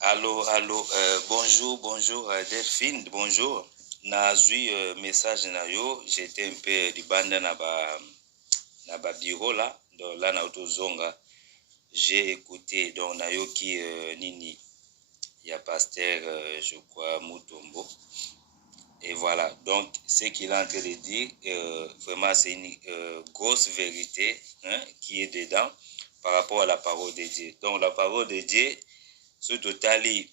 Allô, allô, bonjour, bonjour, Delphine, bonjour. Nazui message na yo, j'étais un peu du banda na ba bureau là, donc là na auto zonga. J'ai écouté donc na yo qui nini, il y a pasteur, je crois Mutombo. Et voilà, donc ce qu'il est en train de dire, vraiment c'est une grosse vérité hein, qui est dedans par rapport à la parole de Dieu. Donc la parole de Dieu, ce totali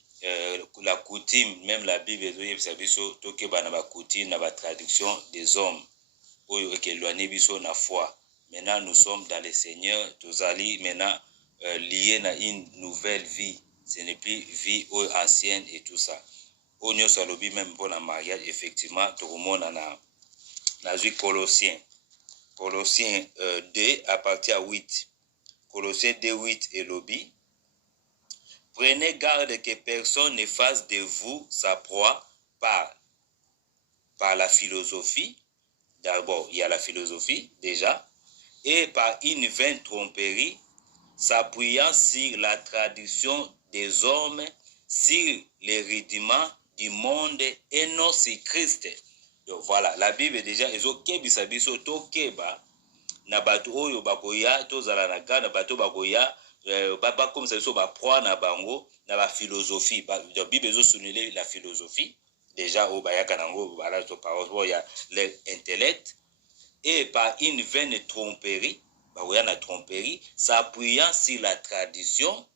la coutume, même la Bible, la coutume, la traduction des hommes, na foi. Maintenant, nous sommes dans le Seigneur, tous maintenant liés à une nouvelle vie. Ce n'est plus vie ancienne et tout ça. Au niveau salobi même pour la mariage, effectivement, tout le monde en a. Colossiens. Colossiens 2 à partir de 8. Colossiens 2, 8 et lobby. Prenez garde que personne ne fasse de vous sa proie par la philosophie. D'abord, il y a la philosophie déjà. Et par une vaine tromperie, s'appuyant sur la tradition des hommes, sur les rudiments du monde et non sur Christ. Donc voilà, la Bible déjà, ezokebisa biso tokeba na bato oyo bakoya tozala na ga na bato bakoya bakomisa biso baproie na bango na baphilosophie. Donc Bible ezosouligner la philosophie déjà oyo bayaka nango balazo parole ya l'intellect et par une vaine tromperie bakoya na tromperie s'appuyant sur la tradition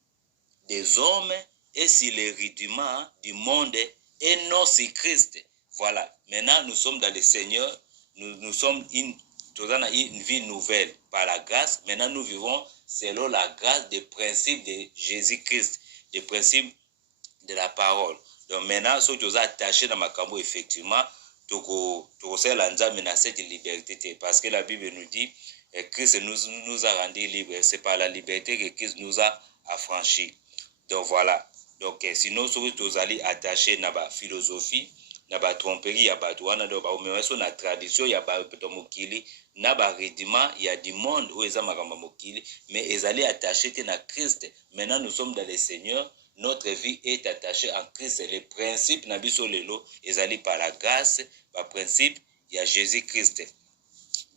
des hommes et sur les rudiments du monde et non sur Christ. Voilà, maintenant nous sommes dans le Seigneur, nous sommes une vie nouvelle par la grâce. Maintenant nous vivons selon la grâce des principes de Jésus-Christ, des principes de la parole. Donc maintenant, ceux qui sont attachés dans ma cambo, effectivement, cette liberté, parce que la Bible nous dit Christ nous a rendus libres. C'est par la liberté que Christ nous a affranchis. Donc voilà. Donc sinon, ceux qui sont attachés dans la philosophie, na ba tromperie ya bato wana do ba omeweso na tradition ya ba peto mokili na ba rediment ya du monde où eza makamba mokili mais ezali attaché te na Christ. Maintenant nous sommes dans le Seigneur, notre vie est attachée en Christ. Les principes na biso lelo ezali par la grâce, par principe ya Jésus-Christ.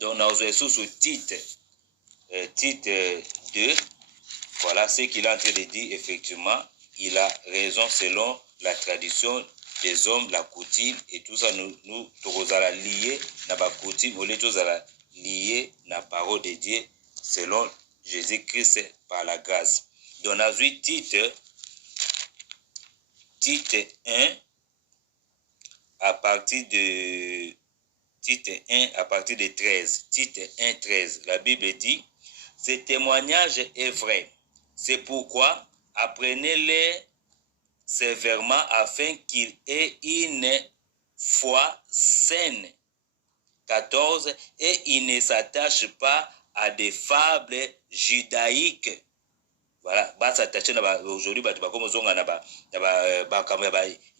Donc na ozo sous titre 2, voilà ce qu'il est en train de dire. Effectivement, il a raison selon la tradition des hommes, la coutume et tout ça. Nous tozala liés na ba coutume, au lieu tozala liés na parole de Dieu selon Jésus-Christ par la grâce. Donc on a vu titre 1 à partir de 13. Titre 1, 13. La Bible dit: ce témoignage est vrai. C'est pourquoi apprenez-les sévèrement afin qu'il ait une foi saine. 14. Et il ne s'attache pas à des fables judaïques. Voilà, bah s'attacher aujourd'hui bah tu vas comme zonga na ba comme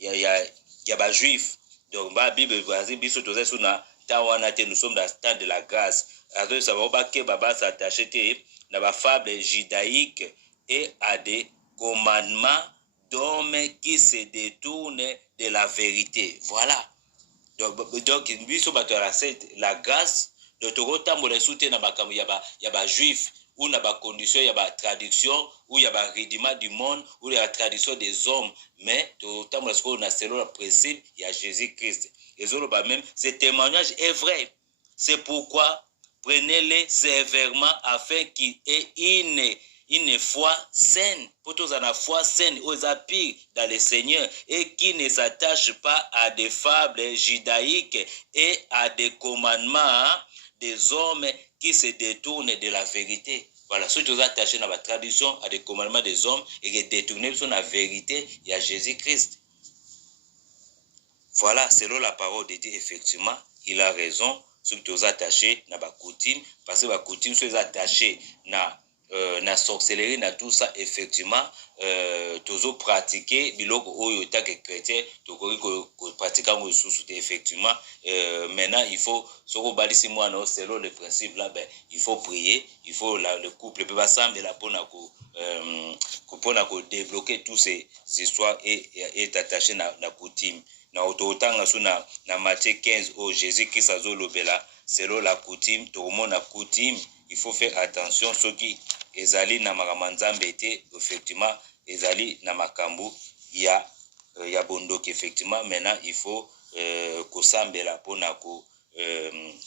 ya ba juif. Donc ba Bible vas-y biso toza suna tawana te, nous sommes dans le temps de la grâce. Alors ça va pas que baba s'attacher te na ba fables judaïques et à des commandements d'hommes qui se détournent de la vérité. Voilà. Donc biso bato la grâce de tokotambola soute na makambo ya ba juif ou na ba condition ya ba traduction ou ya ba rudiment du monde ou ya la tradition des hommes, mais tokotambola siko na selon le principe ya Jésus-Christ. Ezoloba même ce témoignage est vrai. C'est pourquoi prenez-les sévèrement afin qu'il ait une foi saine, pour tous en la foi saine, aux appuis dans le Seigneur, et qui ne s'attache pas à des fables judaïques et à des commandements des hommes qui se détournent de la vérité. Voilà, ceux qui sont attachés dans la tradition, à des commandements des hommes et qui détournent sur la vérité, il y a Jésus-Christ. Voilà, selon la parole de Dieu, effectivement, il a raison. Ceux qui sont attachés dans la coutume, parce que la coutume sont attachés dans na sorcellerie na tout ça effectivement tozo pratiquer biloko oyo take chrétien tokoki ko pratiquer ngo sous effectivement maintenant il faut soko balisi mwana selon le principe là ben il faut prier, il faut le couple peut ensemble là pour débloquer tous ces histoires et attaché na coutume na ototanga suna na Matthieu 15 au Jésus-Christ azolobela selon la coutume tout le monde a coutume il faut faire attention ceux qui ezali na makambo nzambe te effectivement ezali na makambo ya bondoki effectivement maintenant il faut kosambela pona ko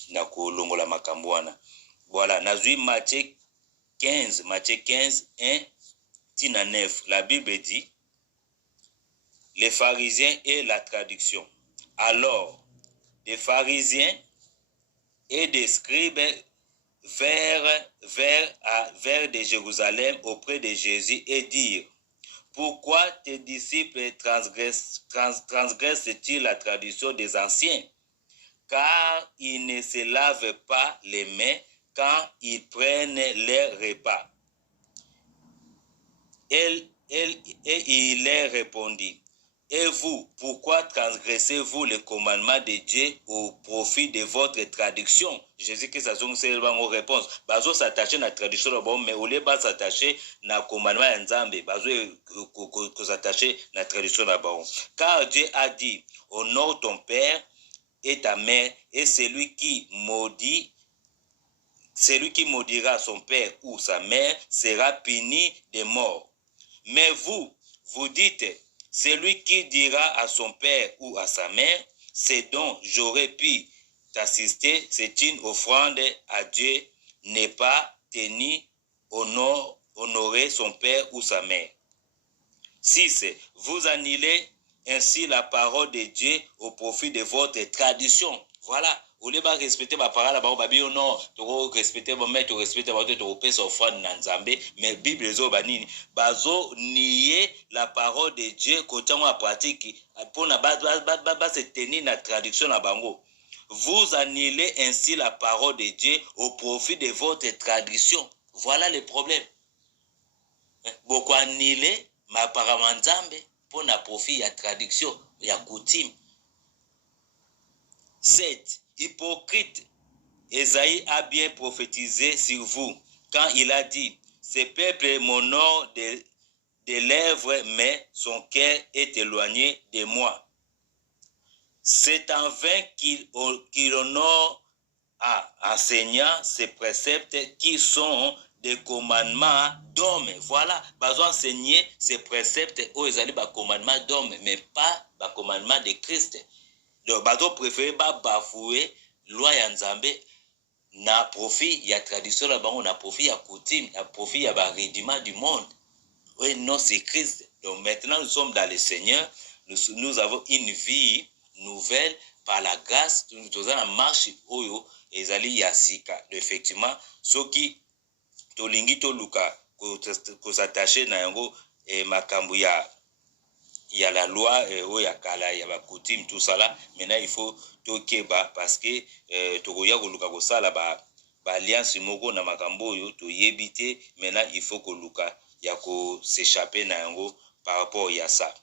na kolongola makambo wana voilà nazui Matthieu 15 1 tina 9 la Bible dit les pharisiens et la traduction. Alors des pharisiens et des scribes vers de Jérusalem auprès de Jésus et dire: pourquoi tes disciples transgressent-ils la tradition des anciens? Car ils ne se lavent pas les mains quand ils prennent leur repas. Et il leur répondit: et vous, pourquoi transgressez-vous le commandement de Dieu au profit de votre traduction? Jésus-Christ a donné une réponse. Bazo s'attacher à la tradition, mais au lieu de s'attacher à commandement de Nzambe, bazo s'attacher à la tradition. Car Dieu a dit: honore ton père et ta mère, et celui qui maudira son père ou sa mère sera puni de mort. Mais vous dites: celui qui dira à son père ou à sa mère, c'est dont j'aurais pu t'assister, c'est une offrande à Dieu, n'est pas tenu honorer son père ou sa mère. 6. Vous annulez ainsi la parole de Dieu au profit de votre tradition. Voilà. Au lieu de respecter ma parole, non, tu respecter mon maître, tu respecter mon maître, tu pèses offrande dans Nzambe, mais Bible zo banini, bazo nier la parole de Dieu côté en pratique pour na se tenir la traduction na bango. Vous annulez ainsi la parole de Dieu au profit de votre tradition. Voilà le problème. Beaucoup annuler ma parole Nzambe pour na profit ya traduction, ya coutume. 7. Hypocrite, Ésaïe a bien prophétisé sur vous quand il a dit: ce peuple m'honore des lèvres, mais son cœur est éloigné de moi. C'est en vain qu'il honore en enseignant ces préceptes qui sont des commandements d'hommes. Voilà, besoin enseigner ces préceptes aux commandements d'hommes, mais pas les commandements de Christ. Donc, bazo préféré bafouer loi ya Nzambe na profit ya tradition la bango, na profit ya coutume, na profit ya rudiment du monde. Oui, non, c'est Christ. Donc maintenant nous sommes dans le Seigneur, nous avons une vie nouvelle par la grâce, nous sommes en marche oyo ezali ya sika. Effectivement, ceux qui tolingi to luka ko s'attacher na yango makambu il y a la loi ya kala ya ba coutume tout ça là. Maintenant il faut tokeba parce que tokoya ko luka ko sala ba alliance moko na makambo yo to yebite. Maintenant il faut ko luka ya ko s'échapper na yango par rapport à ça.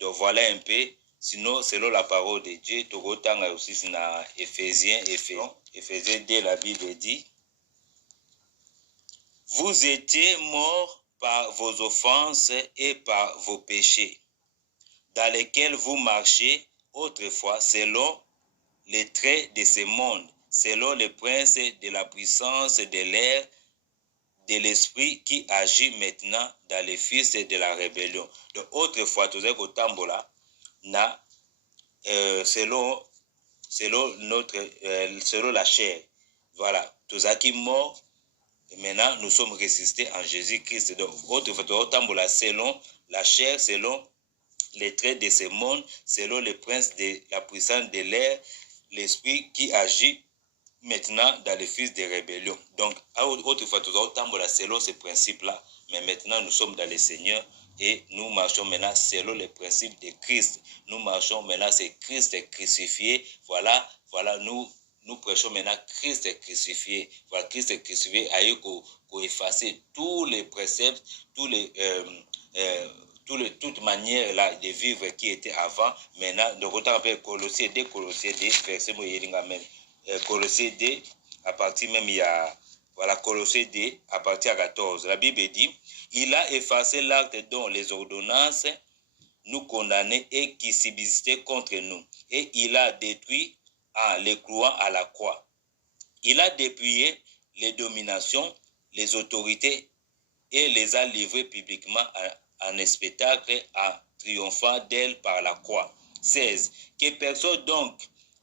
Donc voilà un peu, sinon selon la parole de Dieu tokotanga aussi na Éphésiens 2 la Bible dit: vous étiez morts par vos offenses et par vos péchés, dans lesquels vous marchez autrefois selon les traits de ce monde, selon le prince de la puissance de l'air, de l'esprit qui agit maintenant dans les fils de la rébellion. Donc autrefois, tout ça tambola na selon la chair. Voilà, tout ça qui est mort. Et maintenant, nous sommes ressuscités en Jésus-Christ. Donc autrefois, tout ça tambola selon la chair, selon les traits de ce monde, selon le prince de la puissance de l'air, l'esprit qui agit maintenant dans les fils de rébellion. Donc, autrefois, tout ça selon ces principes-là. Mais maintenant, nous sommes dans le Seigneur et nous marchons maintenant selon les principes de Christ. Nous marchons maintenant, c'est Christ crucifié. Voilà, nous nous prêchons maintenant Christ est crucifié. Voilà, Christ est crucifié a eu qu'à effacer tous les préceptes, toute manière là de vivre qui était avant. Maintenant, de retour un peu Colossiens 2, verset même. Colossiens 2, à partir même il y a, voilà, Colossiens 2, à partir 14. La Bible dit, il a effacé l'acte dont les ordonnances nous condamnaient et qui subsistaient contre nous. Et il a détruit en les clouant à la croix. Il a dépouillé les dominations, les autorités et les a livrées publiquement en spectacle en triomphant d'elles par la croix. 16. Que personne donc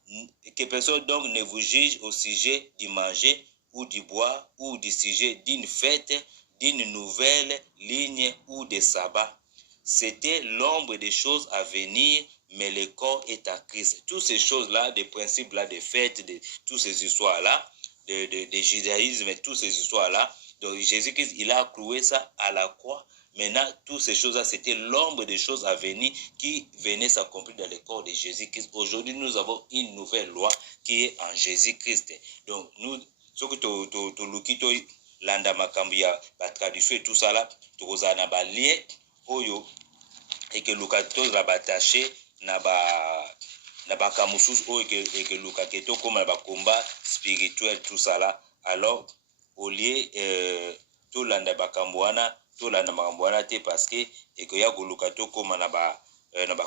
ne vous juge au sujet du manger ou du bois ou du sujet d'une fête, d'une nouvelle ligne ou des sabbats. C'était l'ombre des choses à venir, mais le corps est à Christ. Toutes ces choses-là, des principes-là, des fêtes, toutes ces histoires-là, de judaïsme, toutes ces histoires-là, donc Jésus-Christ, il a cloué ça à la croix. Maintenant, toutes ces choses-là, c'était l'ombre des choses à venir qui venaient s'accomplir dans le corps de Jésus-Christ. Aujourd'hui, nous avons une nouvelle loi qui est en Jésus-Christ. Donc, nous, ce que tu landa makambi ya la tradition et tout ça là, tu na ba lien oyo et que lukato la bataché na ba kamusus oyo et que lukato comme ba combat spirituel tout ça là. Alors au lieu tout landa ba kambwana te parce que et que ya lukato comme na ba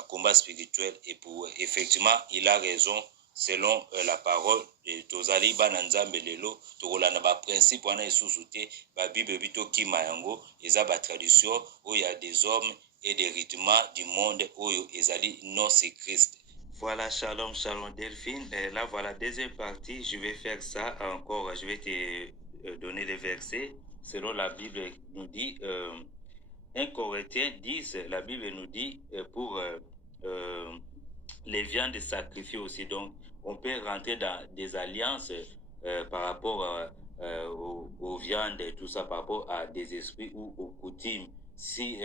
combat spirituel et pour effectivement il a raison. Selon la parole de tozali bananzambe lelo tokolana ba principe wana esusu te ba bible bito kima yango eza ba tradition où il y a des hommes et des rudiments du monde oyo ezali non c'est Christ. Voilà, shalom Delphine. Là voilà deuxième partie, je vais faire ça encore, je vais te donner les versets selon la Bible nous dit 1 Corinthiens 10, la Bible nous dit pour les viandes sacrifiées aussi. Donc, on peut rentrer dans des alliances par rapport aux viandes et tout ça, par rapport à des esprits ou aux coutumes. Si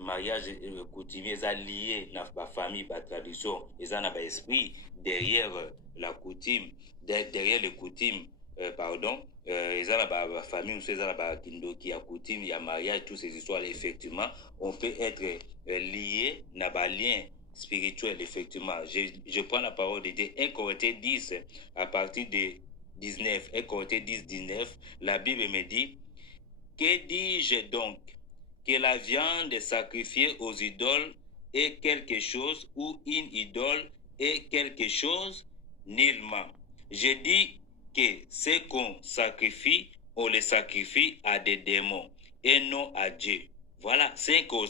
mariage coutumier est lié à la famille, à la tradition, et à l'esprit derrière la coutume, derrière les coutumes, pardon, ils ont la famille, ils ont la kindoki, la coutume, il y a mariage, toutes ces histoires, effectivement, on peut être lié dans un lien spirituel, effectivement. Je prends la parole de Dieu. 1 Corinthiens 10, à partir de 19, 1 Corinthiens 10, 19, la Bible me dit, que dis-je donc? Que la viande sacrifiée aux idoles est quelque chose ou une idole est quelque chose? Nullement. Je dis que ce qu'on sacrifie, on le sacrifie à des démons et non à Dieu. Voilà, c'est qu'on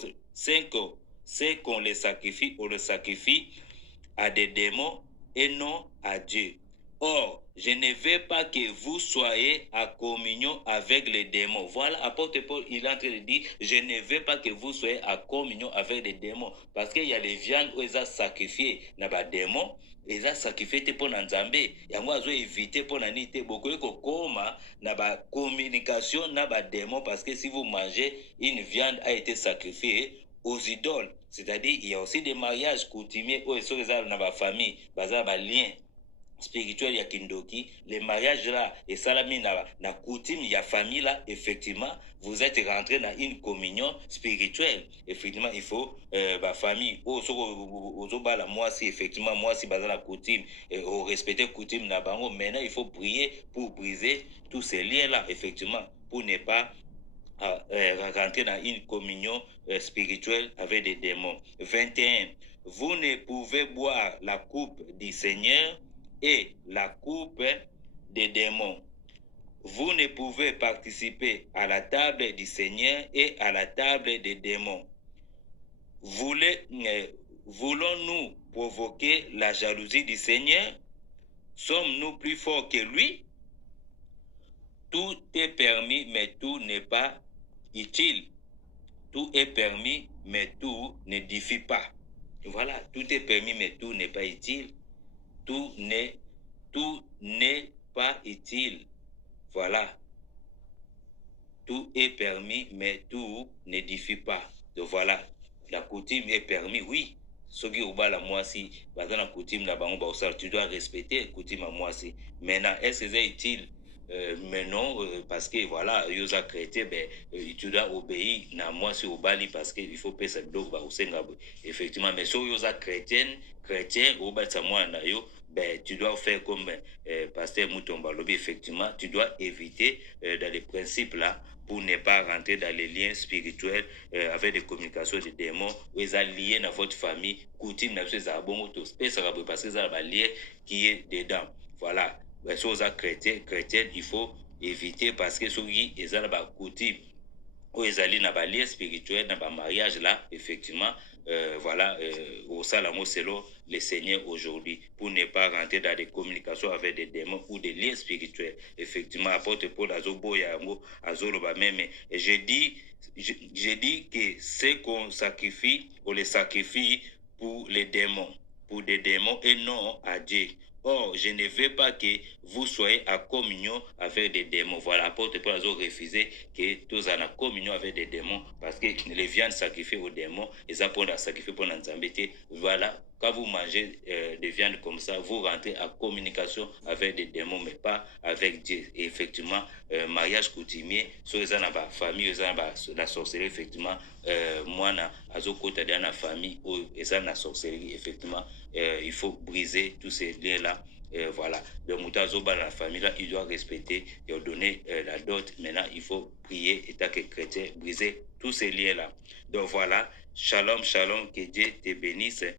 les sacrifie, on le sacrifie à des démons et non à Dieu. Or, je ne veux pas que vous soyez à communion avec les démons. Voilà, apôtre Paul, il est en train de dire, je ne veux pas que vous soyez à communion avec les démons. Parce qu'il y a les viandes où ils ont sacrifié dans les démons, ils ont sacrifié pour les Nzambé. Ils ont évité pour les nité. Beaucoup de koma dans la communication dans les démons parce que si vous mangez, une viande a été sacrifiée aux idoles. C'est-à-dire, il y a aussi des mariages coutumiers où ils sont dans la famille, basés sur les liens spirituel ya kindoki, les mariages là et salami na coutume ya famille là, effectivement vous êtes rentré dans une communion spirituelle. Effectivement il faut ba famille la moi si effectivement moi si bazala coutume et au respecter coutume na bango, maintenant il faut prier pour briser tous ces liens là, effectivement pour ne pas rentrer dans une communion spirituelle avec des démons. 21. Vous ne pouvez boire la coupe du Seigneur et la coupe des démons. Vous ne pouvez participer à la table du Seigneur et à la table des démons. Voulons-nous provoquer la jalousie du Seigneur? Sommes-nous plus forts que lui? Tout est permis, mais tout n'est pas utile. Tout est permis, mais tout n'édifie pas. Voilà, tout est permis, mais tout n'est pas utile. Tout n'est pas utile. Voilà. Tout est permis, mais tout n'édifie pas. Donc voilà, la coutume est permis, oui. soki obala mwasi baza na coutume na bango baosala, tu dois respecter coutume ya mwasi. Maintenant est-ce que c'est utile? Mais non, parce que voilà, yoza chrétien, ben, tu dois obéir na mwasi obali parce que il faut pesa biloko ba usenga effectivement. Mais so yoza chrétien obatsa mwana yo, ben, tu dois faire comme pasteur Mutomba Lobi, effectivement, tu dois éviter dans les principes là pour ne pas rentrer dans les liens spirituels avec des communications de démons, où ils sont liés dans votre famille, coutume, parce que c'est un lien qui est dedans. Voilà. Les choses chrétiennes, il faut éviter parce que ceux qui sont dans coutume, où ils sont dans les liens spirituels, dans le mariage là, effectivement, voilà, au salamo selon le Seigneur aujourd'hui, pour ne pas rentrer dans des communications avec des démons ou des liens spirituels. Effectivement, apôtre Paul Azobo Yango, Azoloba même. Et je dis que ce qu'on sacrifie, on les sacrifie pour les démons, pour des démons et non à Dieu. Or, je ne veux pas que vous soyez en communion avec des démons. Voilà, apôtre Paul a refusé que tous en communion avec des démons parce que les viandes sacrifiées aux démons, et ça pour la sacrifier pour l'enzambété. Voilà, quand vous mangez des viandes comme ça, vous rentrez en communication avec des démons, mais pas avec Dieu. Et effectivement, mariage coutumier, sur les ans famille, la sorcellerie, effectivement, moi, azokota dans la famille, ou la sorcellerie, effectivement, il faut briser tous ces liens-là. Voilà, le moutazo dans la famille, là, il doit respecter et donner la dot. Maintenant, il faut prier, état que chrétien, briser tous ces liens-là. Donc voilà, shalom, shalom, que Dieu te bénisse.